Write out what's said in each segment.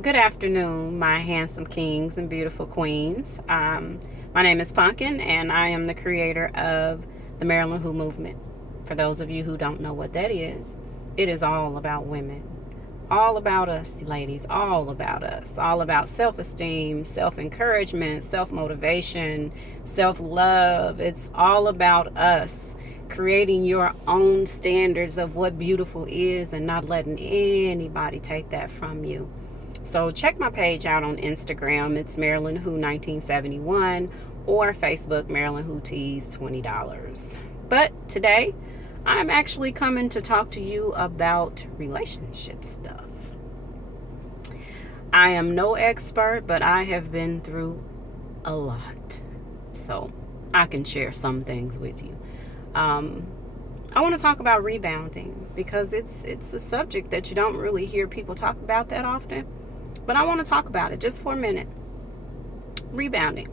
Good afternoon, my handsome kings and beautiful queens. My name is Pumpkin, and I am the creator of the Maryland Who Movement. For those of you who don't know what that is, it is all about women. All about us, ladies, all about us. All about self-esteem, self-encouragement, self-motivation, self-love. It's all about us creating your own standards of what beautiful is and not letting anybody take that from you. So check my page out on Instagram. It's Maryland Who 1971, or Facebook Maryland Who Tees $20. But today I'm actually coming to talk to you about relationship stuff. I am no expert, but I have been through a lot, so I can share some things with you. I want to talk about rebounding because it's a subject that you don't really hear people talk about that often. But I want to talk about it just for a minute. Rebounding.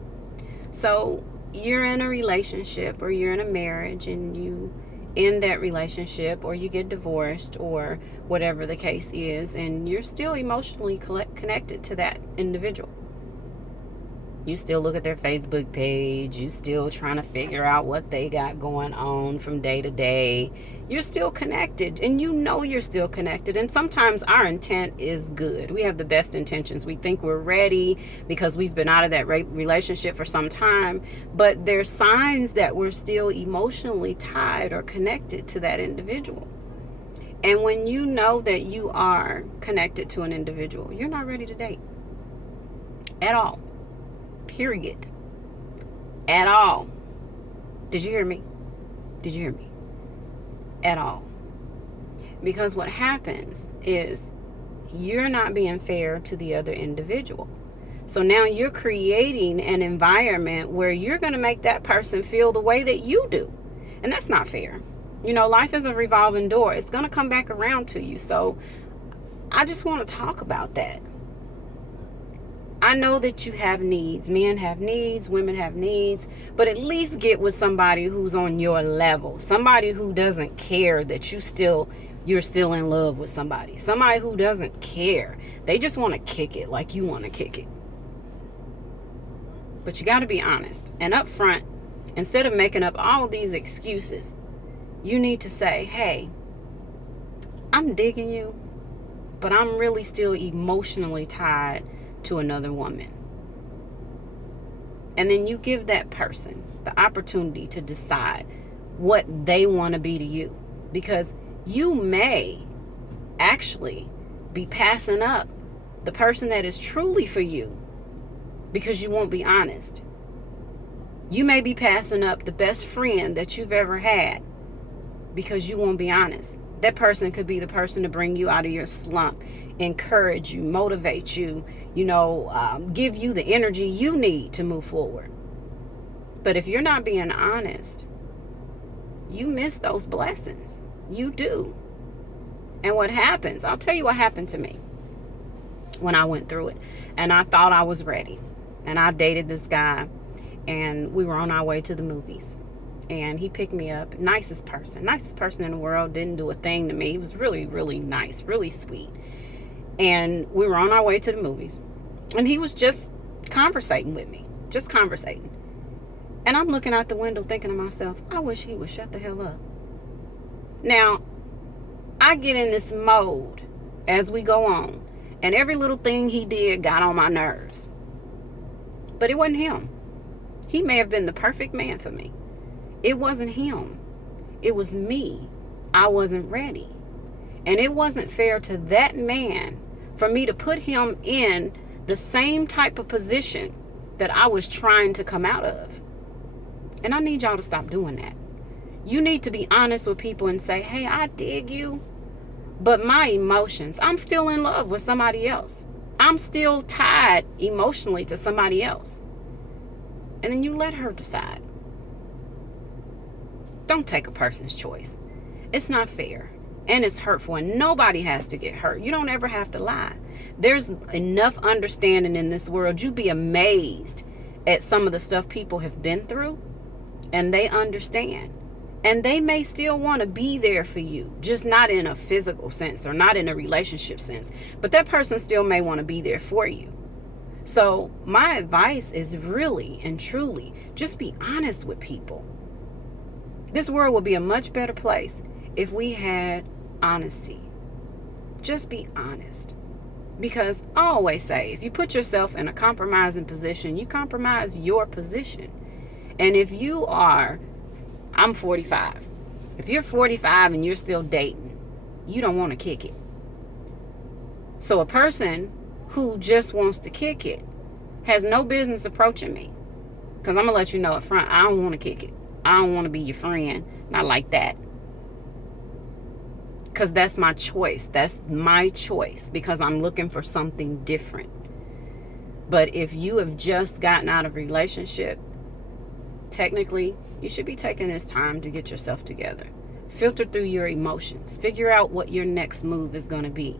So you're in a relationship or you're in a marriage and you end that relationship or you get divorced or whatever the case is, and you're still emotionally connected to that individual. You still look at their Facebook page. You still trying to figure out what they got going on from day to day. You're still connected, and you know you're still connected. And sometimes our intent is good. We have the best intentions. We think we're ready because we've been out of that relationship for some time. But there's signs that we're still emotionally tied or connected to that individual. And when you know that you are connected to an individual, you're not ready to date at all. Period. At all. Did you hear me? Did you hear me? At all. Because what happens is you're not being fair to the other individual. So now you're creating an environment where you're going to make that person feel the way that you do. And that's not fair. You know, life is a revolving door. It's going to come back around to you. So I just want to talk about that. I know that you have needs. Men have needs, women have needs, but at least get with somebody who's on your level. Somebody who doesn't care that you're still in love with somebody. Somebody who doesn't care. They just want to kick it like you want to kick it. But you got to be honest and upfront. Instead of making up all these excuses, you need to say, hey, I'm digging you, but I'm really still emotionally tied to another woman. And then you give that person the opportunity to decide what they want to be to you, because you may actually be passing up the person that is truly for you because you won't be honest. You may be passing up the best friend that you've ever had because you won't be honest. That person could be the person to bring you out of your slump, encourage you, motivate you, give you the energy you need to move forward. But if you're not being honest, you miss those blessings. You do. And what happens, I'll tell you what happened to me when I went through it. And I thought I was ready. And I dated this guy, and we were on our way to the movies. And he picked me up. Nicest person in the world. Didn't do a thing to me. He was really, really nice, really sweet. And we were on our way to the movies. And he was just conversating with me. Just conversating. And I'm looking out the window thinking to myself, I wish he would shut the hell up. Now, I get in this mode as we go on. And every little thing he did got on my nerves. But it wasn't him. He may have been the perfect man for me. It wasn't him. It was me. I wasn't ready. And it wasn't fair to that man for me to put him in the same type of position that I was trying to come out of. And I need y'all to stop doing that. You need to be honest with people and say, hey, I dig you, but my emotions, I'm still in love with somebody else. I'm still tied emotionally to somebody else. And then you let her decide. Don't take a person's choice. It's not fair. And it's hurtful, and nobody has to get hurt. You don't ever have to lie. There's enough understanding in this world. You'd be amazed at some of the stuff people have been through, and they understand. And they may still want to be there for you, just not in a physical sense or not in a relationship sense. But that person still may want to be there for you. So my advice is really and truly, just be honest with people. This world would be a much better place if we had honesty. Just be honest. Because I always say, if you put yourself in a compromising position, you compromise your position. And if you are, I'm 45. If you're 45 and you're still dating, you don't want to kick it. So a person who just wants to kick it has no business approaching me. Because I'm going to let you know up front, I don't want to kick it. I don't want to be your friend. Not like that. Because that's my choice. That's my choice. Because I'm looking for something different. But if you have just gotten out of a relationship, technically, you should be taking this time to get yourself together. Filter through your emotions. Figure out what your next move is going to be.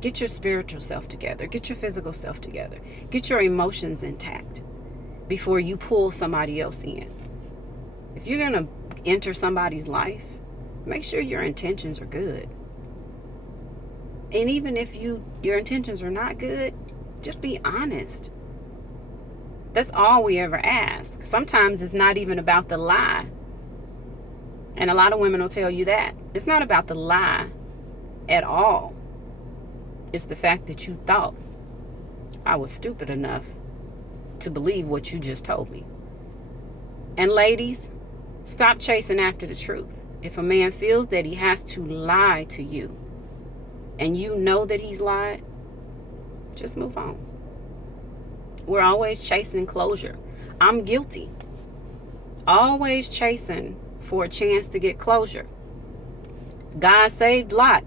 Get your spiritual self together. Get your physical self together. Get your emotions intact before you pull somebody else in. If you're going to enter somebody's life, make sure your intentions are good. And even if your intentions are not good, just be honest. That's all we ever ask. Sometimes it's not even about the lie. And a lot of women will tell you that. It's not about the lie at all. It's the fact that you thought I was stupid enough to believe what you just told me. And ladies, stop chasing after the truth. If a man feels that he has to lie to you, and you know that he's lied, just move on. We're always chasing closure. I'm guilty. Always chasing for a chance to get closure. God saved Lot.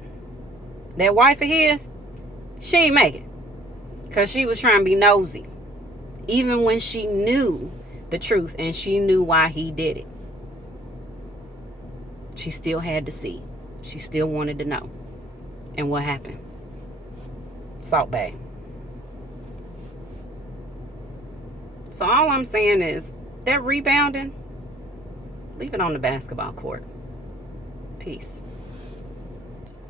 That wife of his, she ain't make it. Because she was trying to be nosy. Even when she knew the truth and she knew why he did it. She still had to see. She still wanted to know. And what happened? Salt Bay. So all I'm saying is, that rebounding, leave it on the basketball court. Peace.